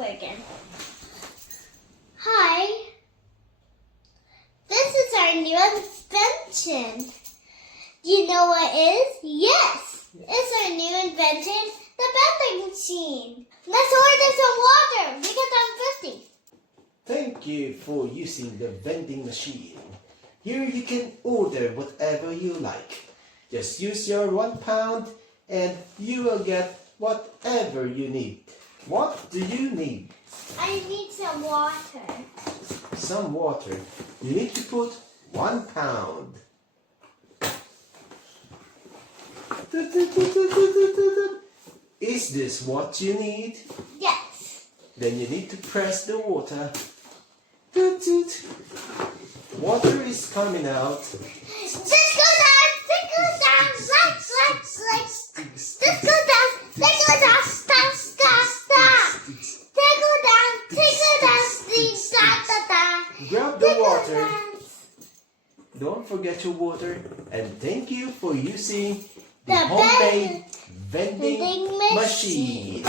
over again. Hi. This is our new invention. Do you know what it is? Yes, it's our new invention, the vending machine. Let's order some water because I'm thirsty. Thank you for using the vending machine. Here you can order whatever you like. Just use your £1 and you will get whatever you need. What do you need? I need some water. Some water. You need to put £1. Is this what you need? Yes. Then you need to press the water. Water is coming out. Disco dance, disco dance, disco dance, dance, dance, dance. Disco dance, ding, da, da, da. Grab the Disco water. dance. Don't forget your water. And thank you for using the The homemade vending vending machine.